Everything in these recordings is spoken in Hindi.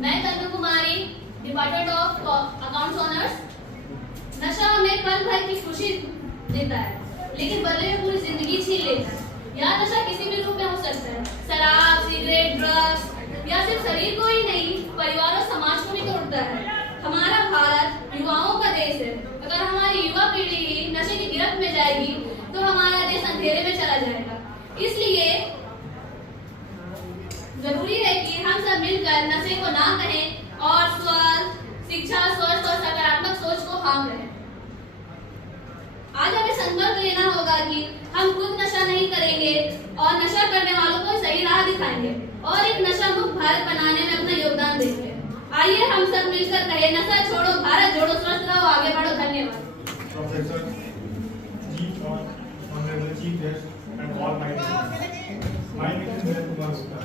मैं तनु कुमारी, डिपार्टमेंट ऑफ अकाउंट्स ऑनर्स। नशा हमें पल भर की खुशी देता है, लेकिन बदले में पूरी जिंदगी छीन लेता है। यह नशा किसी भी रूप में हो सकता है, शराब, सिगरेट, ड्रग्स या सिर्फ शरीर को ही नहीं, परिवार और समाज को भी तोड़ता है। हमारा भारत युवाओं का देश है। अगर हमारी युवा पीढ़ी ही नशे की गिरफ्त में जाएगी तो हमारा देश अंधेरे में चला जाएगा। इसलिए जरूरी है कि हम सब मिलकर नशे को ना कहें और शिक्षा, स्वस्थ और सकारात्मक सोच को हम रहे। आज हमें संकल्प लेना होगा कि हम खुद नशा नहीं करेंगे और नशा करने वालों को सही राह दिखाएंगे और एक नशा मुक्त भारत बनाने में अपना योगदान देंगे। आइए हम सब मिलकर कहें, नशा छोड़ो, भारत जोड़ो, स्वस्थ रहो, आगे बढ़ो। धन्यवाद। Professor Chief or Honorable Chief Guest and all my friends. My name is Niraj Kumar Gupta.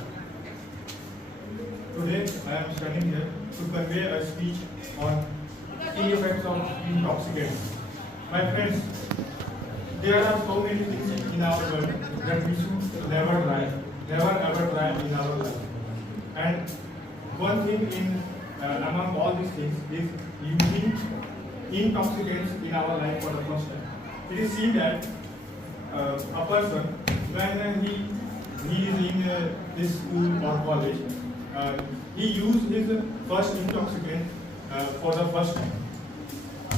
Today I am standing here to convey a speech on key effects of intoxicants. My friends, there are so many things in our world that we should never ever try in our life. And one thing among all these things is using intoxicants in our life for the first time. It is seen that a person, when he is in this school or college, he used his first intoxicant for the first time.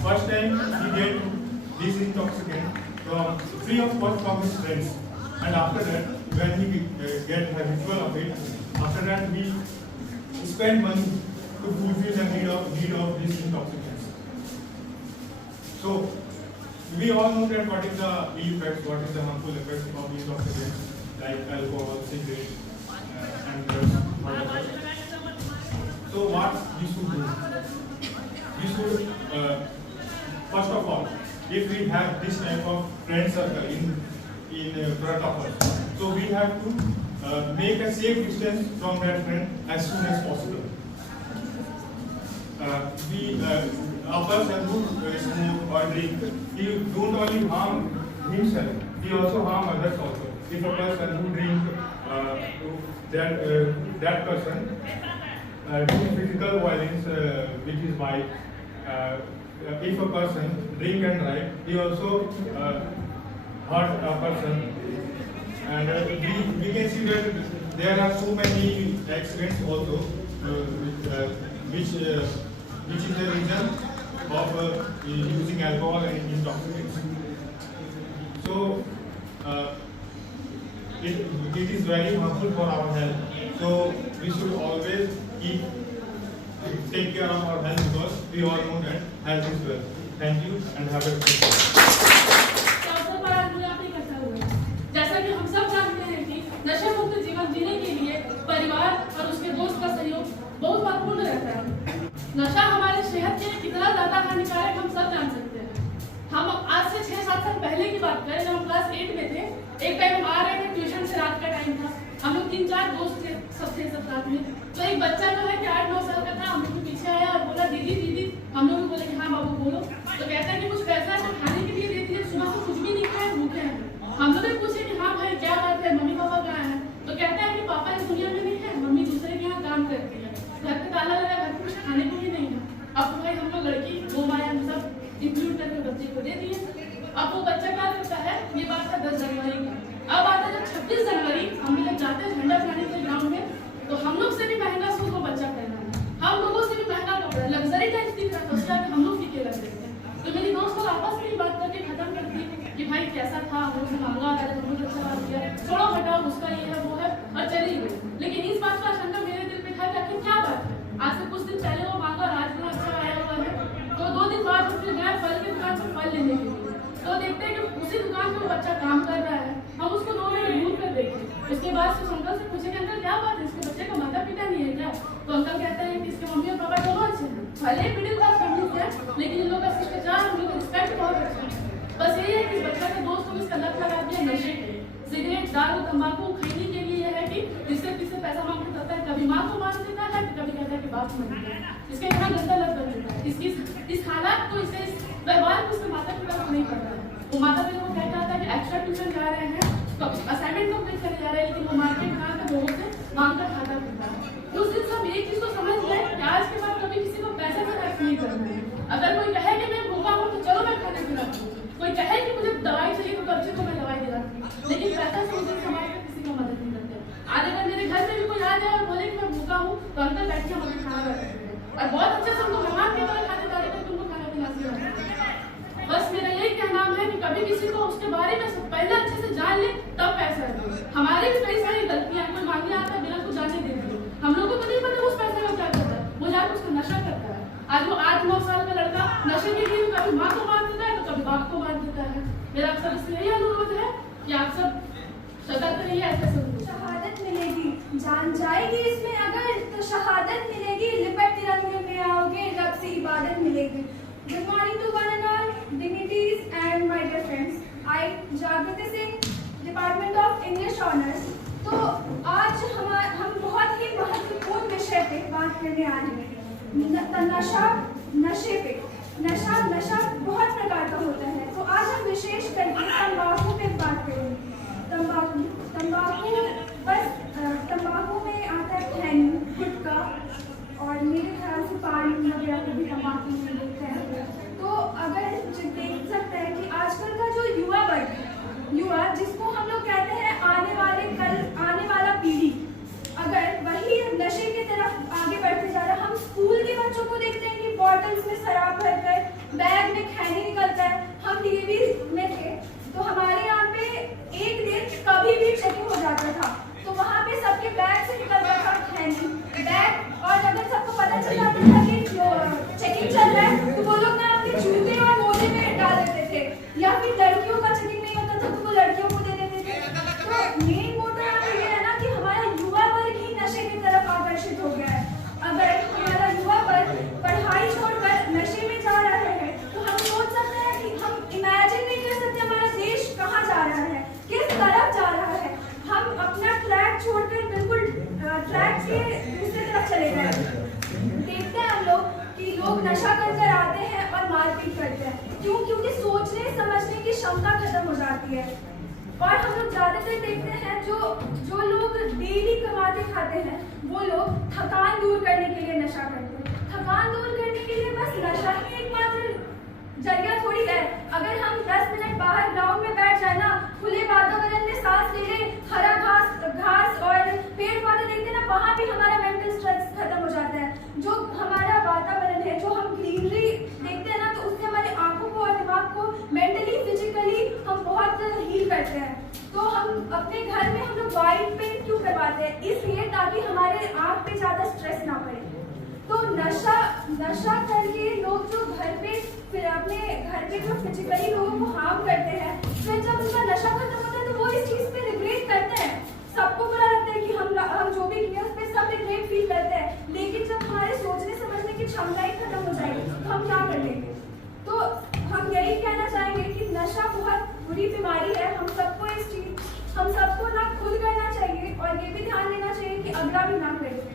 First time he get this intoxicant free of cost from his friends, and after that, when he get the ritual of it, after that he spend money to fulfill the need of these intoxicants. So we all know that what is the effects, what is the harmful effects of intoxicants like alcohol, cigarette, and drugs. So what we should do? We should first of all, if we have this type of friend circle in front of us, so we have to make a safe distance from that friend as soon as possible. A person who smoke or drink, he don't only harm himself, he also harm others also. If a person who drink, that person do physical violence with his wife. If a person drink and drive, he also hurt a person. And we can see that there are so many accidents also, which is the reason of using alcohol and intoxicants. So it is very harmful for our health. So we should always take care of our health, because we all know that health is wealth. Thank you and have a good day. जैसा कि हम सब जानते हैं कि नशा मुक्त जीवन जीने के लिए परिवार और उसके दोस्त का सहयोग बहुत महत्वपूर्ण रहता है। नशा हमारे सेहत के लिए कितना ज्यादा हानिकारक हम सब जान सकते हैं। हम आज से 6-7 साल पहले की बात करें, जब हम क्लास 8 में थे, एक टाइम हम आ रहे थे ट्यूशन से, रात का टाइम था, हम लोग 3-4 दोस्त थे, सब साथ में। तो एक बच्चा जो है कि 8-9 साल का था, हम लोग के पीछे आया और बोला, दीदी। हम लोग भी बोले कि हाँ बाबू बोलो। तो कहता है कि कुछ पैसा है तो खाने के लिए दे दीजिए, सुबह से कुछ भी नहीं खाए, भूखे हैं। हम लोग भी पूछे कि हाँ भाई क्या बात है, मम्मी पापा कहाँ हैं? तो कहता है कि पापा इस दुनिया में नहीं है, मम्मी दूसरे के यहाँ काम करती है, घर पे ताला लगा, घर पे कुछ खाने को भी नहीं है। अब तो भाई हम लोग लड़की वो माया सब इंक्लूड करके बच्चे को दे दिए। अब वो बच्चा क्या करता है, ये बात है 10 जनवरी की। अब आता है जब 26 जनवरी हम लोग जाते हैं झंडा फहराने के ग्राउंड में, तो हम लोग से भी महंगा सूट वो बच्चा पहना है, हम लोगों से भी महंगा कपड़ा, लग्जरी टाइप दिख रहा था, उसके आगे हम लोग फीके लग रहे थे। तो मेरी दोस्त लोग आपस में बात करके खत्म करती है कि भाई कैसा था, हम लोग से महंगा आ रहा है, हम लोग अच्छा बात किया, छोड़ो हटाओ, उसका ये है वो है, और चली गई। लेकिन इस बात का आशंका मेरे दिल पे था कि आखिर क्या बात है, आज से कुछ दिन पहले वो मांगा और आज इतना अच्छा आया हुआ है। तो 2 दिन बाद फिर गए फल की दुकान पर फल लेने के लिए, तो देखते हैं कि उसी दुकान पे वो बच्चा काम कर रहा है। हम उसको 2 मिनट घूर कर देखे, उसके बाद से अंकल से पूछे कि अंकल क्या बात है, इसके बच्चे का माता पिता नहीं है क्या? तो अंकल कहते हैं कि इसके मम्मी और पापा दोनों अच्छे हैं, भले मिडिल क्लास फैमिली से है, लेकिन इन लोगों का शिष्टाचार, इन लोगों का रिस्पेक्ट बहुत अच्छा है। बस यही है कि इस बच्चा के दोस्त को इसका लत लगा दिया नशे के, सिगरेट, दारू, तंबाकू खरीदने के लिए है कि जिससे किससे पैसा मांगने करता है, कभी माँ को मांग देता है, कभी कहता है कि बाप को मांगता है। इसका इतना गंदा लत बन देता है। इस हालात को, इसे व्यवहार को उसके माता पिता को नहीं पता है। वो माता पिता को कहता था कि एक्स्ट्रा ट्यूशन जा रहे हैं, तो असाइनमेंट कंप्लीट करने जा रहे हैं, लेकिन वो मार्केट में आकर लोगों से मांग कर खाता पीता है। उस दिन सब एक चीज को समझ गए नहीं करना है। अगर कोई कहे कि मैं भूखा हूँ तो चलो मैं खाना खिलाती हूँ, कोई कहे कि मुझे दवाई चाहिए तो बच्चे को मैं दवाई दिलाती हूँ, लेकिन पैसा सोचकर समाज में किसी का मदद नहीं करते। आज अगर मेरे घर में भी कोई आ जाए और बोले कि मैं भूखा हूँ तो अंकल बैठ के मुझे खाना खिलाते हैं और बहुत अच्छे से उनको मेहमान की तरह खाने डाले कर तुमको खाना खिलाती हूँ। बस मेरा यही कहना है कि कभी किसी को उसके बारे में पहले अच्छे से जान ले तब पैसा दो। हमारी भी कई सारी गलतियां, कोई मांगने आता है बिना कुछ जाने दे दो, हम लोगों को नहीं पता उस पैसे का क्या करता है, वो जाकर उसका नशा करता है। आज वो 8-9 साल का लड़का नशे के लिए कभी माँ को मार देता है तो कभी बाप को मार देता है। मेरा आप सबसे यही अनुरोध है कि आप सब सतर्क रहिए, ऐसे सब शहादत मिलेगी, जान जाएगी इसमें अगर तो शहादत मिलेगी, लिपट तिरंगे में आओगे रब से इबादत मिलेगी। Good morning to one and all dignitaries and my dear friends, I Jagriti Singh, department of English honours. तो आज हम बहुत ही महत्वपूर्ण विषय पे बात करने आ रहे हैं, नशे पे। नशा बहुत प्रकार का होता है, तो आज हम विशेष करके तंबाकू पे बात करेंगे। तंबाकू में आता है खैनी, गुटखा और मेरे ख्याल से पान वगैरह को भी तंबाकू में लेते हैं। तो अगर देख सकते हैं कि आजकल का जो युवा जिसको हम लोग कहते हैं आने वाला पीढ़ी, अगर वही नशे की तरफ आगे बढ़ते जा रहा है। हम स्कूल के बच्चों को देखते हैं कि बॉटल्स में शराब भरकर बैग में खैनी निकलता है। हम डीएवी में थे तो हमारे यहाँ पे एक दिन कभी भी चेकिंग हो जाता था तो वहाँ पे सबके बैग से निकलता था खैनी बैग, और अगर सबको पता चल जाता था कि चेकिंग चल रहा है तो वो लोग ना अपने जूते और मोजे में डाल देते थे, या फिर लड़कियों का चेकिंग नहीं होता था तो वो लड़कियों को दे देते थे। तो मेन मोटो यहाँ पे ये है ना कि हमारा युवा वर्ग ही नशे की तरफ आकर्षित हो गया है। अगर हमारा युवा वर्ग पढ़ाई छोड़कर नशे में जा रहा है तो हम सोच सकते हैं कि हम इमेजिन नहीं कर सकते हमारा देश कहाँ जा रहा है, किस तरफ जा रहा है। हम अपना ट्रैक छोड़कर बिल्कुल ट्रैक के दूसरी तरफ चले गए। देखते हैं हम लोग कि लोग नशा कर आते हैं और मारपीट करते हैं, क्यों? क्योंकि सोचने समझने की क्षमता खत्म हो जाती है। और हम लोग ज्यादातर देखते हैं जो लोग डेली कमाते खाते हैं वो लोग थकान दूर करने के लिए नशा करते हैं। थकान दूर करने के लिए बस नशा ही एकमात्र जरिया थोड़ी है। अगर हम 10 मिनट बाहर ग्राउंड में बैठ जाए ना, खुले वातावरण में सांस ले ले, हरा घास और पेड़ पौधे देखते ना, वहाँ भी हमारा मेंटल स्ट्रेस खत्म हो जाता है। जो हमारा वातावरण है, जो हम ग्रीनरी देखते हैं ना, तो उससे हमारे आंखों को और दिमाग को मेंटली फिजिकली हम बहुत हील करते हैं। तो हम अपने घर में हम लोग वाइट पेंट क्यों करवाते हैं? इसलिए ताकि हमारे आँख पे ज्यादा स्ट्रेस ना पड़े। तो नशा करके लोग जो घर पे फिर अपने घर पे जो फिजिकली लोगों को हार्म करते हैं, फिर जब उनका नशा खत्म होता है तो वो इस चीज पे रिग्रेट करते हैं। सबको बुरा लगता है कि हम जो भी किए उस पे सब रिग्रेट फील करते हैं, लेकिन जब हमारे सोचने समझने की क्षमता ही खत्म हो जाएगी तो हम क्या कर लेंगे? तो हम यही कहना चाहेंगे कि नशा बहुत बुरी बीमारी है। हम सबको ना खुद करना चाहिए और ये भी ध्यान देना चाहिए कि अगला भी ना करे।